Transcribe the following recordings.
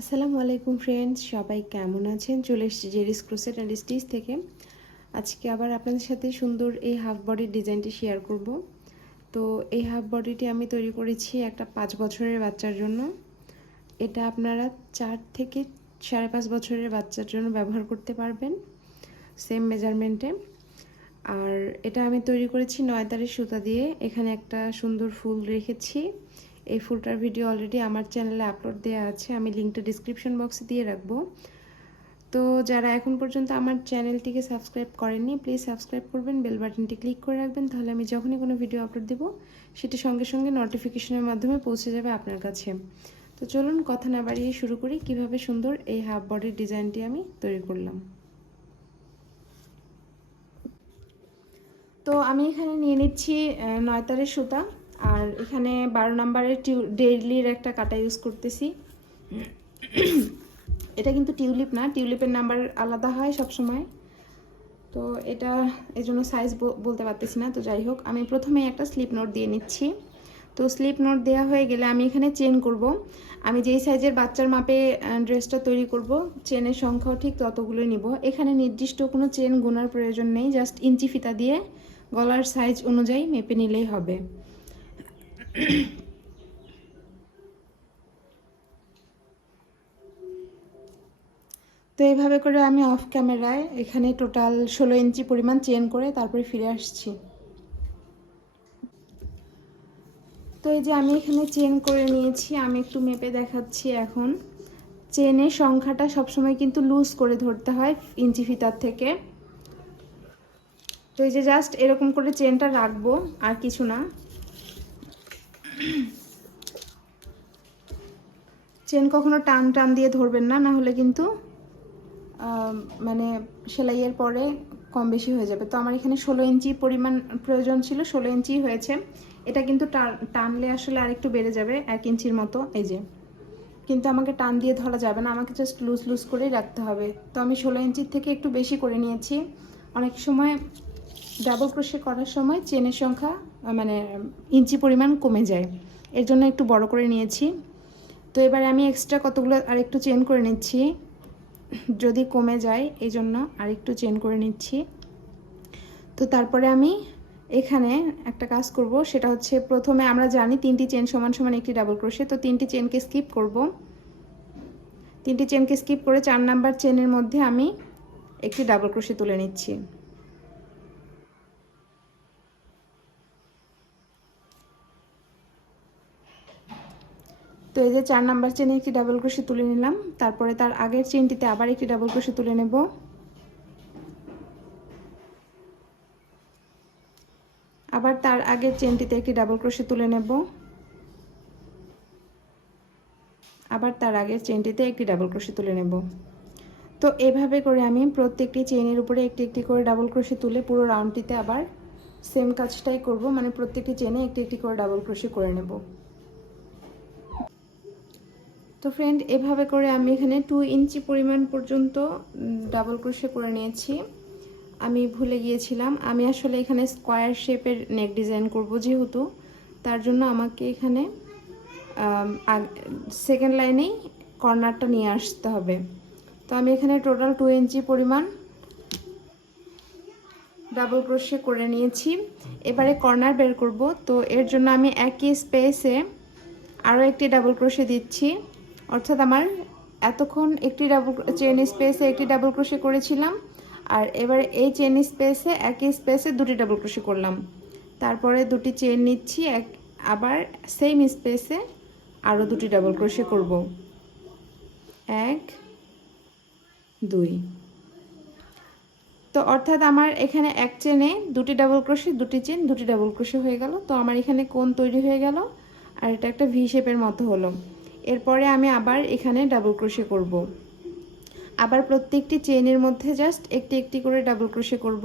আসসালামু আলাইকুম ফ্রেন্ডস, সবাই কেমন আছেন? চলে এসেছি জেডি'স ক্রোশেট অ্যান্ড স্টিচ থেকে। আজকে আবার আপনাদের সাথে সুন্দর এই হাফ বডির ডিজাইনটি শেয়ার করব। তো এই হাফ বডিটি আমি তৈরি করেছি একটা 5 বছরের বাচ্চার জন্য। এটা আপনারা 4 থেকে 5.5 বছরের বাচ্চার জন্য ব্যবহার করতে পারবেন, সেম মেজারমেন্টে। আর এটা আমি তৈরি করেছি 9 তারের সুতা দিয়ে। এখানে একটা সুন্দর ফুল রেখেছি। এই ফুলটার ভিডিও অলরেডি আমার চ্যানেলে আপলোড দেওয়া আছে, আমি লিঙ্কটা ডিসক্রিপশন বক্সে দিয়ে রাখবো। তো যারা এখন পর্যন্ত আমার চ্যানেলটিকে সাবস্ক্রাইব করেননি, প্লিজ সাবস্ক্রাইব করবেন, বেল বাটনটি ক্লিক করে রাখবেন, তাহলে আমি যখনই কোনো ভিডিও আপলোড দেব সেটি সঙ্গে সঙ্গে নোটিফিকেশনের মাধ্যমে পৌঁছে যাবে আপনার কাছে। তো চলুন কথা না বাড়িয়ে শুরু করি কিভাবে সুন্দর এই হাফ বডির ডিজাইনটি আমি তৈরি করলাম। তো আমি এখানে নিয়ে নিচ্ছি 9 তারের সুতা, আর এখানে 12 নম্বরের ডেইলির একটা কাটা ইউজ করতেছি। এটা কিন্তু টিউলিপ না, টিউলিপের নাম্বার আলাদা হয় সব সময়। তো এটা এই জন্য সাইজ বলতে পারতেছি না। তো যাই হোক, আমি প্রথমে একটা স্লিপ নোট দিয়ে নিচ্ছি। তো স্লিপ নোট দেওয়া হয়ে গেলে আমি এখানে চেন করব। আমি যেই সাইজের বাচ্চার মাপে ড্রেসটা তৈরি করব, চেনের সংখ্যাও ঠিক ততগুলো নিব। এখানে নির্দিষ্ট কোনো চেন গোনার প্রয়োজন নেই, জাস্ট ইঞ্চি ফিতা দিয়ে গলার সাইজ অনুযায়ী মেপে নিলেই হবে। তো এইভাবে করে আমি অফ ক্যামেরায় এখানে টোটাল 16 ইঞ্চি পরিমাণ চেন করে তারপরে ফিরে আসছি। তো এই যে আমি এখানে চেন করে নিয়েছি, আমি একটু মেপে দেখাচ্ছি। এখন চেনের সংখ্যাটা সবসময় কিন্তু লুজ করে ধরতে হয় ইঞ্চি ফিতার থেকে। তো এই যে জাস্ট এরকম করে চেনটা রাখবো, আর কিছু না। চেন কখনো টান টান দিয়ে ধরবেন না, না হলে কিন্তু মানে সেলাইয়ের পরে কম বেশি হয়ে যাবে। তো আমার এখানে 16 ইঞ্চি পরিমাণ প্রয়োজন ছিল, 16 ইঞ্চি হয়েছে। এটা কিন্তু টানলে আসলে আরেকটু বেড়ে যাবে 1 ইঞ্চির মতো। এই যে, কিন্তু আমাকে টান দিয়ে ধরা যাবে না, আমাকে জাস্ট লুজ লুজ করেই রাখতে হবে। তো আমি 16 ইঞ্চির থেকে একটু বেশি করে নিয়েছি। অনেক সময় ডাবল ক্রোশে করার সময় চেনের সংখ্যা মানে ইঞ্চি পরিমাণ কমে যায়, এর জন্য একটু বড় করে নিয়েছি। তো এবারে আমি এক্সট্রা কতগুলো আর একটু চেন করে নিচ্ছি, যদি কমে যায় এই জন্য আর একটু চেন করে নিচ্ছি। তো তারপরে আমি এখানে একটা কাজ করব, সেটা হচ্ছে প্রথমে আমরা জানি 3টি চেন সমান সমান একটি ডাবল ক্রোশে। তো 3টি চেনকে স্কিপ করব। 3টি চেনকে স্কিপ করে 4 নাম্বার চেনের মধ্যে আমি একটি ডাবল ক্রোশে তুলে নিচ্ছি। তো এই যে 4 নাম্বার চেনে একটি ডাবল ক্রোশে তুলে নিলাম। তারপরে তার আগের চেনটিতে আবার একটি ডাবল ক্রোশে তুলে নেব। আবার তার আগের চেনটিতে একটি ডাবল ক্রোশে তুলে নেব। আবার তার আগের চেনটিতে একটি ডাবল ক্রোশে তুলে নেব। তো এভাবে করে আমি প্রত্যেকটি চেইনের উপরে একটি একটি করে ডাবল ক্রোশে তুলে পুরো রাউন্ডটিতে আবার সেম কাজটাই করব, মানে প্রত্যেকটি চেনে একটি একটি করে ডাবল ক্রোশে করে নেব। তো ফ্রেন্ড, এভাবে করে আমি এখানে 2 ইঞ্চি পরিমাণ পর্যন্ত ডাবল ক্রোশে করে নিয়েছি। আমি ভুলে গিয়েছিলাম, আমি আসলে এখানে স্কোয়ার শেপের নেক ডিজাইন করব, যেহেতু তার জন্য আমাকে এখানে সেকেন্ড লাইনেই কর্নারটা নিয়ে আসতে হবে। তো আমি এখানে টোটাল 2 ইঞ্চি পরিমাণ ডাবল ক্রোশে করে নিয়েছি। এবারে কর্নার বের করব। তো এর জন্য আমি একই স্পেসে আরও একটি ডাবল ক্রোশে দিচ্ছি, অর্থাৎ আমার এতক্ষণ একটি চেন স্পেসে একটি ডাবল ক্রোশে করেছিলাম, আর এবারে এই চেন স্পেসে একই স্পেসে 2টি ডাবল ক্রোশে করলাম। তারপরে 2টি চেন নিচ্ছি, আবার সেম স্পেসে আরও 2টি ডাবল ক্রোশে করব। 1 2। তো অর্থাৎ আমার এখানে এক চেনে 2টি ডাবল ক্রোশে, 2টি চেন, 2টি ডাবল ক্রোশে হয়ে গেল। তো আমার এখানে কোণ তৈরি হয়ে গেল, আর এটা একটা ভি শেপের মতো হলো। এরপরে আমি আবার এখানে ডাবল ক্রোশে করব। আবার প্রত্যেকটি চেনের মধ্যে জাস্ট একটি একটি করে ডাবল ক্রোশে করব।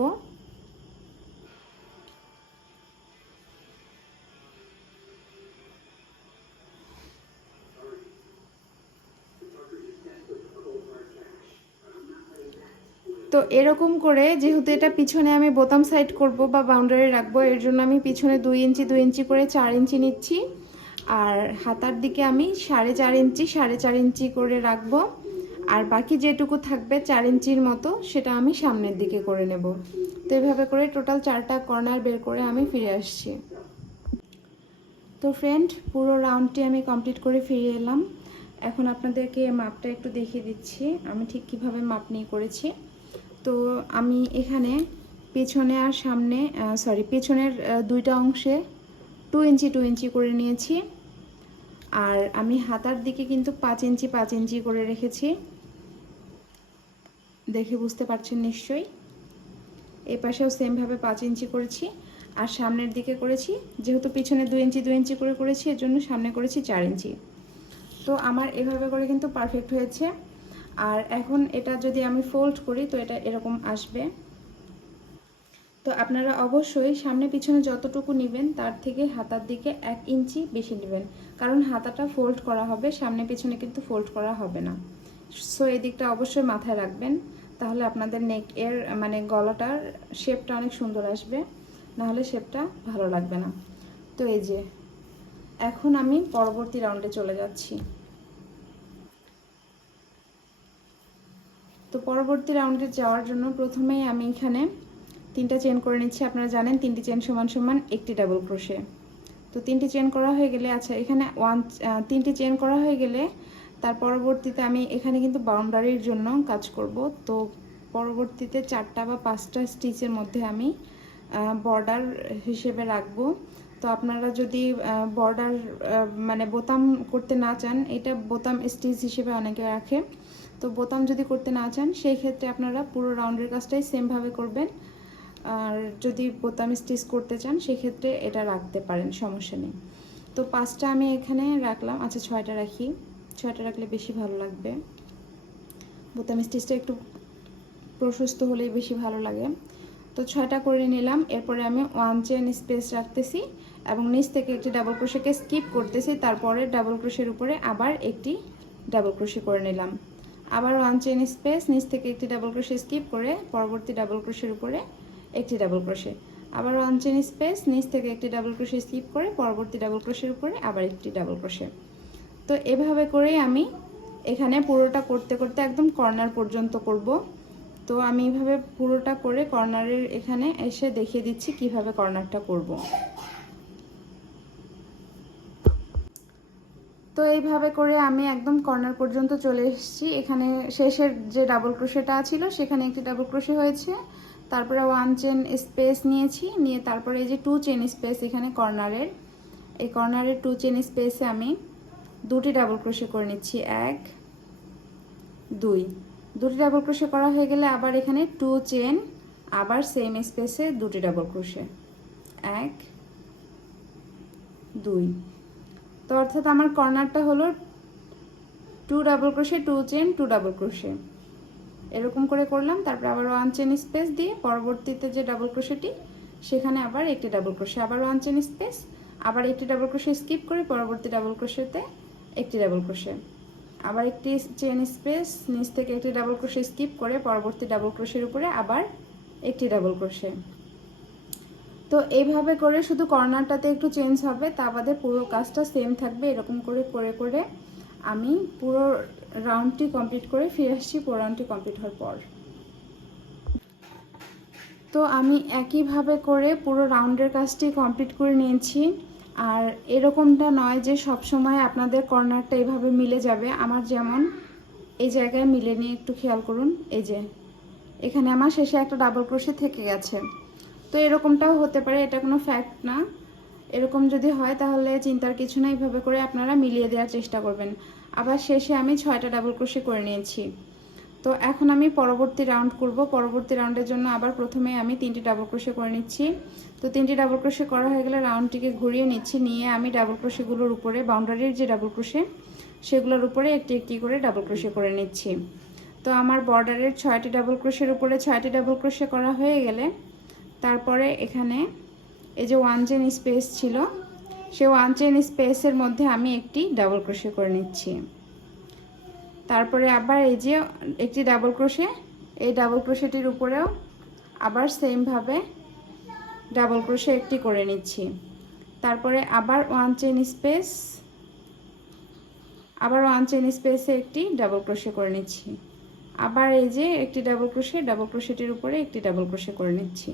তো এরকম করে, যেহেতু এটা পিছনে আমি বোতাম সাইড করব বা বাউন্ডারি রাখবো, এর জন্য আমি পিছনে 2 ইঞ্চি 2 ইঞ্চি করে 4 ইঞ্চি নিচ্ছি। আর হাতার দিকে আমি 4.5 ইঞ্চি করে রাখবো, আর বাকি যেটুকু থাকবে 4 ইঞ্চির মতো সেটা আমি সামনের দিকে করে নেব। তো এভাবে করে টোটাল 4টা কর্নার বের করে আমি ফিরে আসছি। তো ফ্রেন্ড, পুরো রাউন্ডটি আমি কমপ্লিট করে ফিরে এলাম। এখন আপনাদেরকে মাপটা একটু দেখিয়ে দিচ্ছি আমি ঠিক কিভাবে মাপ নিয়ে করেছি। তো আমি এখানে পেছনে আর সামনে পেছনের 2টা অংশে 2 ইঞ্চি করে নিয়েছি, আর আমি হাতার দিকে কিন্তু 5 ইঞ্চি করে রেখেছি, দেখে বুঝতে পারছেন নিশ্চয়ই। এই পাশেও সেমভাবে 5 ইঞ্চি করেছি, আর সামনের দিকে করেছি, যেহেতু পিছনে 2 ইঞ্চি করে করেছি এর জন্য সামনে করেছি 4 ইঞ্চি। তো আমার এভাবে করে কিন্তু পারফেক্ট হয়েছে। আর এখন এটা যদি আমি ফোল্ড করি তো এটা এরকম আসবে। তো আপনারা অবশ্যই সামনে পিছনে যতটুকু নেবেন তার থেকে হাতার দিকে 1 ইঞ্চি বেশি নেবেন, কারণ হাতাটা ফোল্ড করা হবে, সামনে পিছনে কিন্তু ফোল্ড করা হবে না। সো এই দিকটা অবশ্যই মাথায় রাখবেন, তাহলে আপনাদের নেক এর মানে গলাটার শেপটা অনেক সুন্দর আসবে, নাহলে শেপটা ভালো লাগবে না। তো এই যে এখন আমি পরবর্তী রাউন্ডে চলে যাচ্ছি। তো পরবর্তী রাউন্ডে যাওয়ার জন্য প্রথমেই আমি এখানে 3টা চেন করে নিচ্ছি। আপনারা জানেন 3টি চেন সমান একটি ডাবল ক্রোশে। তো 3টি চেন করা হয়ে গেলে, আচ্ছা এখানে 3টি চেন করা হয়ে গেলে তার পরবর্তীতে আমি এখানে কিন্তু বাউন্ডারির জন্য কাজ করব। তো পরবর্তীতে 4টা বা 5টা স্টিচের মধ্যে আমি বর্ডার হিসেবে রাখবো। তো আপনারা যদি বর্ডার মানে বোতাম করতে না চান, এটা বোতাম স্টিচ হিসেবে অনেকে রাখে, তো বোতাম যদি করতে না চান সেই ক্ষেত্রে আপনারা পুরো রাউন্ডের কাজটাই সেমভাবে করবেন। আর যদি বোতাম স্টিচ করতে চান সেক্ষেত্রে এটা রাখতে পারেন, সমস্যা নেই। তো 5টা আমি এখানে রাখলাম, আচ্ছা 6টা রাখি, 6টা রাখলে বেশি ভালো লাগবে, বোতাম স্টিচটা একটু প্রশস্ত হলেই বেশি ভালো লাগে। তো 6টা করে নিলাম। এরপরে আমি 1 চেন স্পেস রাখতেছি এবং নিচ থেকে একটি ডাবল ক্রোশেকে স্কিপ করতেছি, তারপরে ডাবল ক্রোশের উপরে আবার একটি ডাবল ক্রোশে করে নিলাম, আবার 1 চেন স্পেস, নিচ থেকে একটি ডাবল ক্রোশে স্কিপ করে পরবর্তী ডাবল ক্রোশের উপরে একটি ডাবল ক্রোশে, আবার 1 চেন স্পেস, নিচ থেকে একটি ডাবল ক্রোশে স্কিপ করে পরবর্তী ডাবল ক্রোশের উপরে আবার একটি ডাবল ক্রোশে। তো এভাবে করেই আমি এখানে পুরোটা করতে করতে একদম কর্নার পর্যন্ত করব। তো আমি এইভাবে পুরোটা করে কর্নারের এখানে এসে দেখিয়ে দিচ্ছি কিভাবে কর্নারটা করব। তো এইভাবে করে আমি একদম কর্নার পর্যন্ত চলে এসেছি। এখানে শেষের যে ডাবল ক্রোশেটা ছিল সেখানে একটি ডাবল ক্রোশে হয়েছে, তারপরে 1 চেন স্পেস নিয়েছি, নিয়ে তারপরে এই যে 2 চেন স্পেস এখানে কর্নারের, এই কর্নারের 2 চেন স্পেসে আমি 2টি ডাবল ক্রোশে করে নিচ্ছি, 1 2, 2টি ডাবল ক্রোশে করা হয়ে গেলে আবার এখানে 2 চেন, আবার সেম স্পেসে 2টি ডাবল ক্রোশে, 1 2। তো অর্থাৎ আমার কর্নারটা হলো 2 double crochet 2 chain 2 double crochet, এরকম করে করলাম। তারপর আবার 1 চেন স্পেস দিয়ে পরবর্তীতে যে ডাবল ক্রোশেটি সেখানে আবার একটি ডাবল ক্রোশে, আবার 1 চেন স্পেস, আবার একটি ডাবল ক্রোশে স্কিপ করে পরবর্তী ডাবল ক্রোশেতে একটি ডাবল ক্রোশে, আবার একটি চেন স্পেস, নিচ থেকে একটি ডাবল ক্রোশে স্কিপ করে পরবর্তী ডাবল ক্রোশের উপরে আবার একটি ডাবল ক্রোশে। তো এইভাবে করে শুধু কর্নারটাতে একটু চেঞ্জ হবে, তা বাদে পুরো কাজটা সেম থাকবে। এরকম করে করে করে আমি পুরো রাউন্ডটি কমপ্লিট করে ফিরে আসছি পুরো রাউন্ডটি কমপ্লিট হওয়ার পর। তো আমি একইভাবে করে পুরো রাউন্ডের কাজটি কমপ্লিট করে নিয়েছি। আর এরকমটা নয় যে সব সময় আপনাদের কর্নারটা এভাবে মিলে যাবে। আমার যেমন এই জায়গায় মিলে নিয়ে একটু খেয়াল করুন, এই যে এখানে আমার শেষে একটা ডাবল ক্রোশে থেকে গেছে। তো এরকমটাও হতে পারে, এটা কোনো ফ্যাক্ট না। এরকম যদি হয় তাহলে চিন্তার কিছু না, এইভাবে করে আপনারা মিলিয়ে দেওয়ার চেষ্টা করবেন। আবার শেষে আমি 6টা ডাবল ক্রোশে করে নিয়েছি। তো এখন আমি পরবর্তী রাউন্ড করব। পরবর্তী রাউন্ডের জন্য আবার প্রথমে আমি 3টি ডাবল ক্রোশে করে নিচ্ছি। তো 3টি ডাবল ক্রোশে করা হয়ে গেলে রাউন্ডটিকে ঘুরিয়ে নিচ্ছি, নিয়ে আমি ডাবল ক্রোশেগুলোর উপরে বাউন্ডারির যে ডাবল ক্রোশে সেগুলোর উপরে একটি একটি করে ডাবল ক্রোশে করে নিচ্ছি। তো আমার বর্ডারের 6টি ডাবল ক্রোশের উপরে 6টি ডাবল ক্রোশে করা হয়ে গেলে তারপরে এখানে এই যে 1 চেন স্পেস ছিল, সেই 1 চেন স্পেসের মধ্যে আমি একটি ডাবল ক্রোশে করে নিচ্ছি। তারপরে আবার এই যে একটি ডাবল ক্রোশে, এই ডাবল ক্রোশেটির উপরেও আবার সেমভাবে ডাবল ক্রোশে একটি করে নিচ্ছি। তারপরে আবার 1 চেন স্পেস, আবার 1 চেইন স্পেসে একটি ডাবল ক্রোশে করে নিচ্ছি, আবার এই যে একটি ডাবল ক্রোশেটির উপরে একটি ডাবল ক্রোশে করে নিচ্ছি,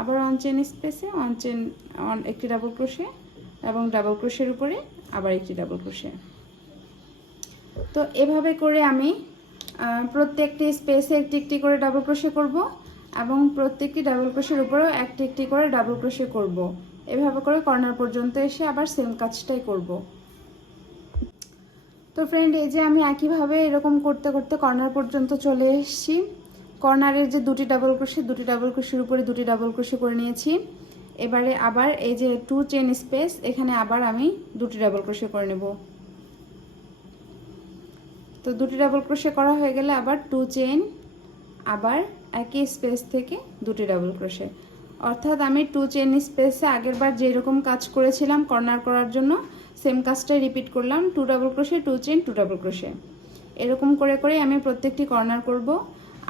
আবার 1 চেইন স্পেসে 1 চেইন একটি ডাবল ক্রোশে এবং ডাবল ক্রোশের উপরে আবার একটি ডাবল ক্রোশে। তো এভাবে করে আমি প্রত্যেকটি স্পেসে একটি একটি করে ডাবল ক্রোশে করব এবং প্রত্যেকটি ডাবল ক্রোশের উপরেও একটি একটি করে ডাবল ক্রোশে করব। এভাবে করে কর্নার পর্যন্ত এসে আবার সেম কাজটাই করব। তো ফ্রেন্ড, এই যে আমি একইভাবে এরকম করতে করতে কর্নার পর্যন্ত চলে এসেছি। কর্নারের যে দুটি ডাবল ক্রোশের উপরে দুটি ডাবল ক্রোশে করে নিয়েছি। এবারে আবার এই যে 2 চেইন স্পেস, এখানে আবার আমি দুটি ডাবল ক্রোশে করে নেব। তো দুটি ডাবল ক্রোশে করা হয়ে গেলে আবার 2 চেইন, আবার একই স্পেস থেকে দুটি ডাবল ক্রোশে, অর্থাৎ আমি 2 চেইন স্পেসে আগের বার যেরকম কাজ করেছিলাম কর্নার করার জন্য সেম কাজটাই রিপিট করলাম। 2 double crochet, 2 chain, 2 double crochet, এরকম করে করে আমি প্রত্যেকটি কর্নার করব।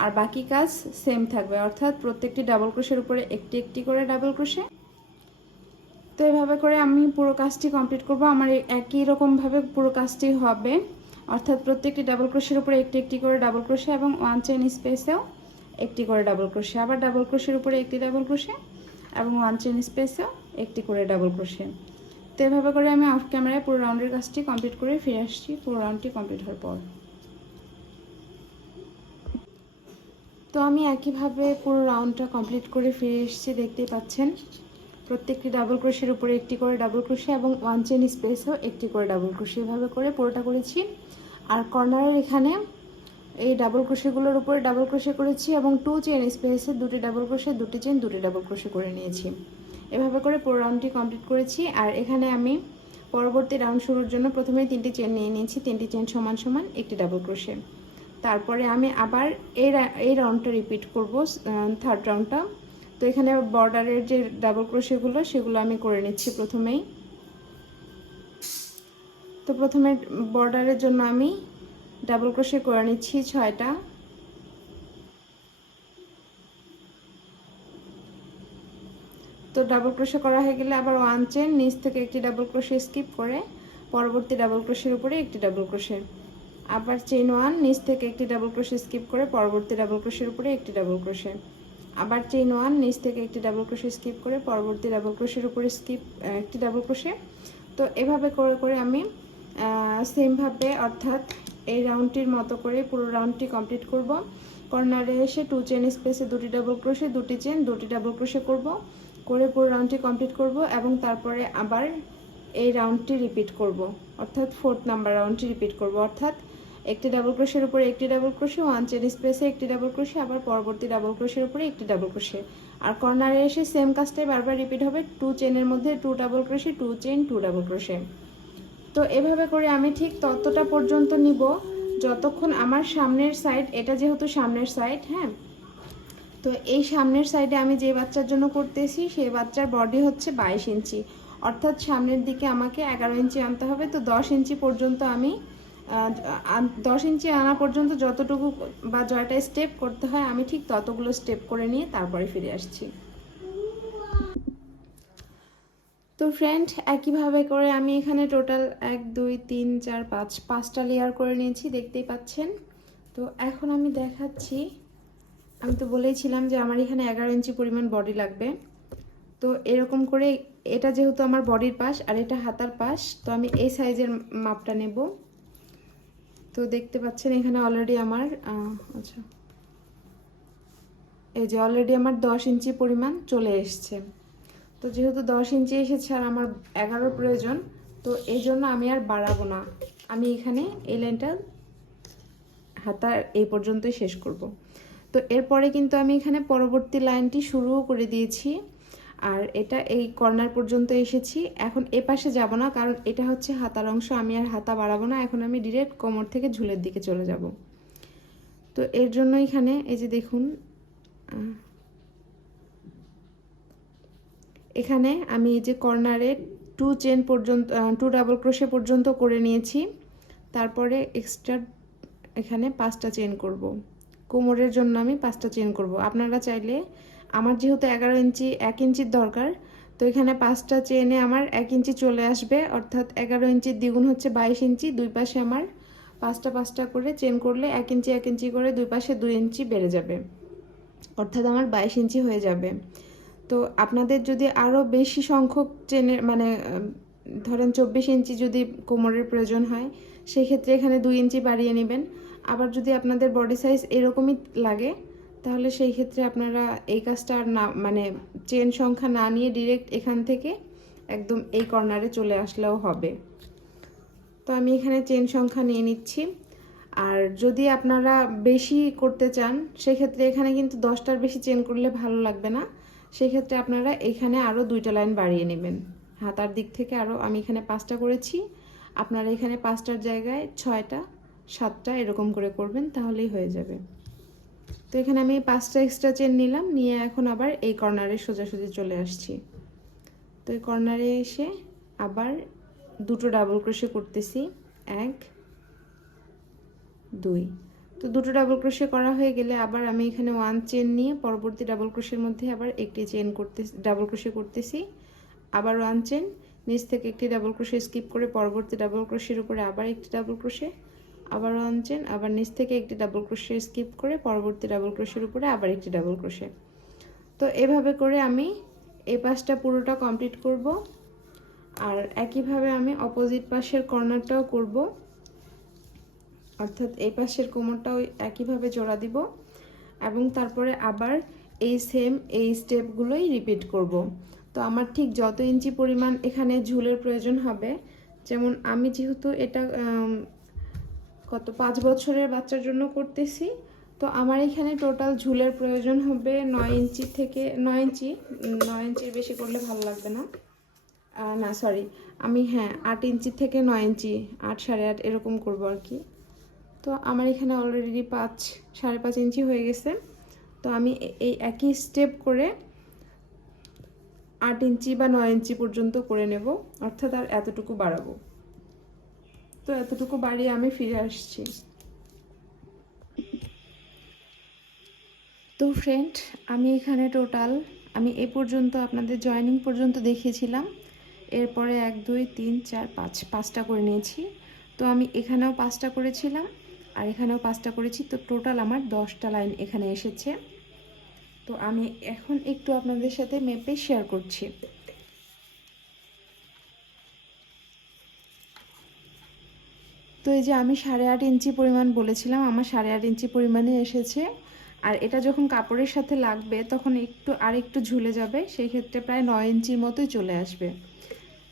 আর বাকি কাজ সেম থাকবে, অর্থাৎ প্রত্যেকটি ডাবল ক্রোশের উপরে একটি একটি করে ডাবল ক্রোশে। তো এভাবে করে আমি পুরো কাজটি কমপ্লিট করব। আমার একই রকমভাবে পুরো কাজটি হবে, অর্থাৎ প্রত্যেকটি ডাবল ক্রোশের উপরে একটি একটি করে ডাবল ক্রোশে এবং 1 চেইন স্পেসেও একটি করে ডাবল ক্রোশে, আবার ডাবল ক্রোশের উপরে একটি ডাবল ক্রোশে এবং 1 চেইন স্পেসেও একটি করে ডাবল ক্রোশে। তো এভাবে করে আমি অফ ক্যামেরায় পুরো রাউন্ডের কাজটি কমপ্লিট করে ফিরে আসছি পুরো রাউন্ডটি কমপ্লিট হওয়ার পর। তো আমি একইভাবে পুরো রাউন্ডটা কমপ্লিট করে ফিরে এসেছি, দেখতেই পাচ্ছেন। প্রত্যেকটি ডাবল ক্রোশের উপরে একটি করে ডাবল ক্রোশে এবং 1 চেইন স্পেসেও একটি করে ডাবল ক্রোশে, এভাবে করে পুরোটা করেছি। আর কর্নারের এখানে এই ডাবল ক্রোশেগুলোর উপরে ডাবল ক্রোশে করেছি এবং 2 চেইন স্পেসে দুটি ডাবল ক্রোশে, দুটি চেইন, দুটি ডাবল ক্রোশে করে নিয়েছি। এভাবে করে পুরো রাউন্ডটি কমপ্লিট করেছি। আর এখানে আমি পরবর্তী রাউন্ড শুরুর জন্য প্রথমেই 3টি চেইন নিয়ে নিয়েছি, 3টি চেইন সমান সমান একটি ডাবল ক্রোশে। তারপরে আমি আবার এই রাউন্ডটা রিপিট করব, থার্ড রাউন্ডটা। তো এখানে বর্ডারের যে ডাবল ক্রোশেগুলো সেগুলো আমি করে নিচ্ছি প্রথমেই। তো প্রথমে বর্ডারের জন্য আমি ডাবল ক্রোশে করে নিচ্ছি 6টা। তো ডাবল ক্রোশে করা হয়ে গেলে আবার 1 চেইন, নিচ থেকে একটি ডাবল ক্রোশে স্কিপ করে পরবর্তী ডাবল ক্রোশের উপরে একটি ডাবল ক্রোশে, আবার চেইন 1, নিচ থেকে একটি ডাবল ক্রোশে স্কিপ করে পরবর্তী ডাবল ক্রোশের উপরে একটি ডাবল ক্রোশে, আবার চেইন 1, নিচ থেকে একটি ডাবল ক্রোশে স্কিপ করে পরবর্তী ডাবল ক্রোশের উপরে একটি ডাবল ক্রোশে। তো এভাবে করে করে আমি সেমভাবে অর্থাৎ এই রাউন্ডটির মতো করে পুরো রাউন্ডটি কমপ্লিট করব। কর্নারে এসে 2 চেইন স্পেসে দুটি ডাবল ক্রোশে, দুটি চেইন, দুটি ডাবল ক্রোশে করব, করে পুরো রাউন্ডটি কমপ্লিট করব এবং তারপরে আবার এই রাউন্ডটি রিপিট করব, অর্থাৎ 4th নাম্বার রাউন্ডটি রিপিট করব, অর্থাৎ একটি ডাবল ক্রোশের উপরে একটি ডাবল ক্রোশে, 1 চেইন স্পেসে একটি ডাবল ক্রোশে, আবার পরবর্তী ডাবল ক্রোশের উপরে একটি ডাবল ক্রোশে। আর কর্নারে এসে সেম কাজটাই বারবার রিপিট হবে, 2 চেইনের মধ্যে 2 double crochet, 2 chain, 2 double crochet. তো এভাবে করে আমি ঠিক ততটা পর্যন্ত নিব যতক্ষণ আমার সামনের সাইড, এটা যেহেতু সামনের সাইড, হ্যাঁ, তো এই সামনের সাইডে আমি যে বাচ্চার জন্য করতেছি সেই বাচ্চার বডি হচ্ছে 22 ইঞ্চি, অর্থাৎ সামনের দিকে আমাকে 11 ইঞ্চি আনতে হবে। তো 10 ইঞ্চি পর্যন্ত আমি 10 ইঞ্চি আনা পর্যন্ত যতটুকু বা জয়টা স্টেপ করতে হয় আমি ঠিক ততগুলো স্টেপ করে নিয়ে তারপরে ফিরে আসছি। তো ফ্রেন্ড, একইভাবে করে আমি এখানে টোটাল 1 2 3 4 5টা লেয়ার করে নিয়েছি, দেখতেই পাচ্ছেন। তো এখন আমি দেখাচ্ছি, আমি তো বলেইছিলাম যে আমার এখানে 11 ইঞ্চি পরিমাণ বডি লাগবে। তো এরকম করে, এটা যেহেতু আমার বডির পাশ আর এটা হাতার পাশ, তো আমি এই সাইজের মাপটা নেব। তো দেখতে পাচ্ছেন এখানে অলরেডি আমার আচ্ছা, এই যে অলরেডি আমার 10 ইঞ্চি পরিমাণ চলে এসছে। তো যেহেতু 10 ইঞ্চি এসেছে আর আমার 11 প্রয়োজন, তো এই জন্য আমি আর বাড়াবো না, আমি এখানে এই লাইনটা হাতার এই পর্যন্তই শেষ করব। তো এরপরে কিন্তু আমি এখানে পরবর্তী লাইনটি শুরুও করে দিয়েছি আর এটা এই কর্নার পর্যন্ত এসেছি। এখন এ পাশে যাব না, কারণ এটা হচ্ছে হাতার অংশ, আমি আর হাতা বাড়াবো না, এখন আমি ডিরেক্ট কোমর থেকে ঝুলের দিকে চলে যাব। তো এর জন্য এখানে এই যে দেখুন, এখানে আমি এই যে কর্নারে 2 চেইন পর্যন্ত 2 ডাবল ক্রোশে পর্যন্ত করে নিয়েছি, তারপরে এক্সট্রা এখানে 5টা চেইন করব। কোমরের জন্য আমি 5টা চেইন করব। আপনারা চাইলে, আমার যেহেতু 11 ইঞ্চি 1 ইঞ্চির দরকার, তো এখানে 5টা চেনে আমার 1 ইঞ্চি চলে আসবে, অর্থাৎ 11 ইঞ্চির দ্বিগুণ হচ্ছে 22 ইঞ্চি। দুই পাশে আমার 5টা করে চেন করলে 1 ইঞ্চি 1 ইঞ্চি করে দুই পাশে 2 ইঞ্চি বেড়ে যাবে, অর্থাৎ আমার 22 ইঞ্চি হয়ে যাবে। তো আপনাদের যদি আরও বেশি সংখ্যক চেনের মানে ধরেন 24 ইঞ্চি যদি কোমরের প্রয়োজন হয়, সেক্ষেত্রে এখানে 2 ইঞ্চি বাড়িয়ে নেবেন। আবার যদি আপনাদের বডি সাইজ এরকমই লাগে, তাহলে সেই ক্ষেত্রে আপনারা এই কাজটা আর না মানে চেন সংখ্যা না নিয়ে ডিরেক্ট এখান থেকে একদম এই কর্নারে চলে আসলেও হবে। তো আমি এখানে চেন সংখ্যা নিয়ে নিচ্ছি। আর যদি আপনারা বেশি করতে চান, সেক্ষেত্রে এখানে কিন্তু 10টার বেশি চেন করলে ভালো লাগবে না। সেক্ষেত্রে আপনারা এখানে আরও 2টা লাইন বাড়িয়ে নেবেন হাতার দিক থেকে। আরও আমি এখানে 5টা করেছি, আপনারা এখানে 5টার জায়গায় 6টা 7টা এরকম করে করবেন, তাহলেই হয়ে যাবে। তো এখানে আমি 5টা এক্সট্রা চেন নিলাম, নিয়ে এখন আবার এই কর্নারে সোজাসুজি চলে আসছি। তো এই কর্নারে এসে আবার 2টো ডাবল ক্রোশে করতেছি, 1 2। তো 2টো ডাবল ক্রোশে করা হয়ে গেলে আবার আমি এখানে 1 চেন নিয়ে পরবর্তী ডাবল ক্রোশের মধ্যে আবার একটি চেন করতেছি, ডাবল ক্রোশে করতেছি, আবার 1 চেন, নিচ থেকে একটি ডাবল ক্রোশে স্কিপ করে পরবর্তী ডাবল ক্রোশের উপরে আবার একটি ডাবল ক্রোশে, আবার 1 চেন, আবার নিচ থেকে একটি ডাবল ক্রোশে স্কিপ করে পরবর্তী ডাবল ক্রোশের উপরে আবার একটি ডাবল ক্রোশে। তো এভাবে করে আমি এই পাশটা পুরোটা কমপ্লিট করব। আর একইভাবে আমি অপোজিট পাশের কর্নারটাও করব, অর্থাৎ এই পাশের কোমরটাও একইভাবে জোড়া দিব এবং তারপরে আবার এই সেম এই স্টেপগুলোই রিপিট করব। তো আমার ঠিক যত ইঞ্চি পরিমাণ এখানে ঝুলের প্রয়োজন হবে, যেমন আমি যেহেতু এটা 5 বছরের বাচ্চার জন্য করতেছি, তো আমার এখানে টোটাল ঝুলের প্রয়োজন হবে 9 ইঞ্চি থেকে 9 ইঞ্চি, 9 ইঞ্চির বেশি করলে ভালো লাগবে না, না সরি আমি 8 ইঞ্চি থেকে 9 ইঞ্চি, 8 8.5 এরকম করব আর কি। তো আমার এখানে অলরেডি 5 5.5 ইঞ্চি হয়ে গেছে। তো আমি এই একই স্টেপ করে 8 ইঞ্চি বা 9 ইঞ্চি পর্যন্ত করে নেব, অর্থাৎ আর এতটুকু বাড়াবো। তো এতটুকু বাড়িয়ে আমি ফিরে আসছি। তো ফ্রেন্ড, আমি এখানে টোটাল আমি এ পর্যন্ত আপনাদের জয়েনিং পর্যন্ত দেখিয়েছিলাম, এরপরে 1 2 3 4 5 5টা করে নিয়েছি। তো আমি এখানেও 5টা করেছিলাম আর এখানেও 5টা করেছি, তো টোটাল আমার 10টা লাইন এখানে এসেছে। তো আমি এখন একটু আপনাদের সাথে মেপে শেয়ার করছি। তো এই যে আমি 8.5 ইঞ্চি পরিমাণ বলেছিলাম, আমার 8.5 ইঞ্চি পরিমাণে এসেছে। আর এটা যখন কাপড়ের সাথে লাগবে তখন আরেকটু ঝুলে যাবে, সেই ক্ষেত্রে প্রায় 9 ইঞ্চির মতোই চলে আসবে।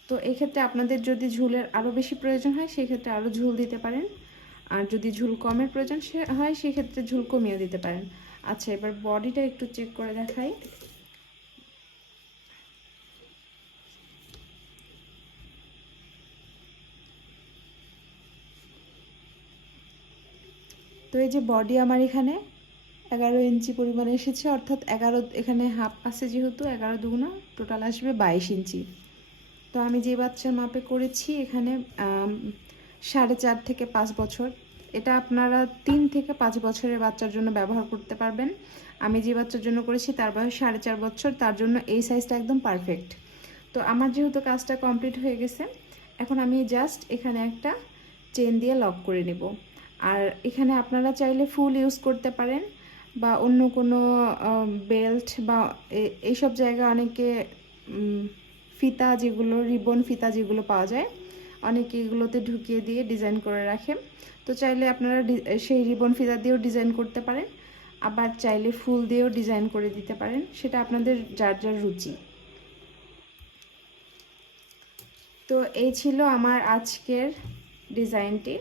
তো এই ক্ষেত্রে আপনাদের যদি ঝুলের আরও বেশি প্রয়োজন হয়, সেই ক্ষেত্রে আরও ঝুল দিতে পারেন, আর যদি ঝুল কমের প্রয়োজন হয় সেই ক্ষেত্রে ঝুল কমিয়ে দিতে পারেন। আচ্ছা, এবার বডিটা একটু চেক করে দেখাই। তো এই যে বডি আমার এখানে 11 ইঞ্চি পরিমাণে এসেছে, অর্থাৎ 11 এখানে হাফ আছে যেহেতু 11 দুগুণা টোটাল আসবে 22 ইঞ্চি। তো আমি যে বাচ্চার মাপে করেছি এখানে 4.5 থেকে 5 বছর, এটা আপনারা 3 থেকে 5 বছরের বাচ্চার জন্য ব্যবহার করতে পারবেন। আমি যে বাচ্চার জন্য করেছি তার বয়স 4.5 বছর, তার জন্য এই সাইজটা একদম পারফেক্ট। তো আমার যেহেতু কাজটা কমপ্লিট হয়ে গেছে, এখন আমি জাস্ট এখানে একটা চেন দিয়ে লক করে নেব। আর এখানে আপনারা চাইলে ফুল ইউজ করতে পারেন বা অন্য কোনো বেল্ট বা এইসব জায়গায় অনেকে ফিতা যেগুলো রিবন ফিতা যেগুলো পাওয়া যায়, অনেকে এগুলোতে ঢুকিয়ে দিয়ে ডিজাইন করে রাখে। তো চাইলে আপনারা সেই রিবন ফিতা দিয়েও ডিজাইন করতে পারেন, আবার চাইলে ফুল দিয়েও ডিজাইন করে দিতে পারেন, সেটা আপনাদের যার যার রুচি। তো এই ছিল আমার আজকের ডিজাইনটি।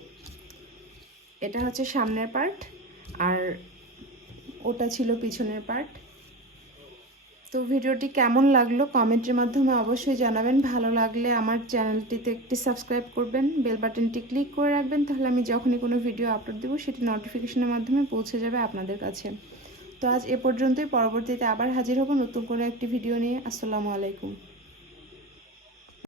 এটা হচ্ছে সামনের পার্ট আর ওটা ছিল পিছনের পার্ট। তো ভিডিওটি কেমন লাগলো কমেন্টের মাধ্যমে অবশ্যই জানাবেন। ভালো লাগলে আমার চ্যানেলটিতে একটি সাবস্ক্রাইব করবেন, বেল বাটনটি ক্লিক করে রাখবেন, তাহলে আমি যখনই কোনো ভিডিও আপলোড দেবো সেটি নোটিফিকেশনের মাধ্যমে পৌঁছে যাবে আপনাদের কাছে। তো আজ এ পর্যন্তই, পরবর্তীতে আবার হাজির হব নতুন কোনো একটি ভিডিও নিয়ে। আসসালামু আলাইকুম।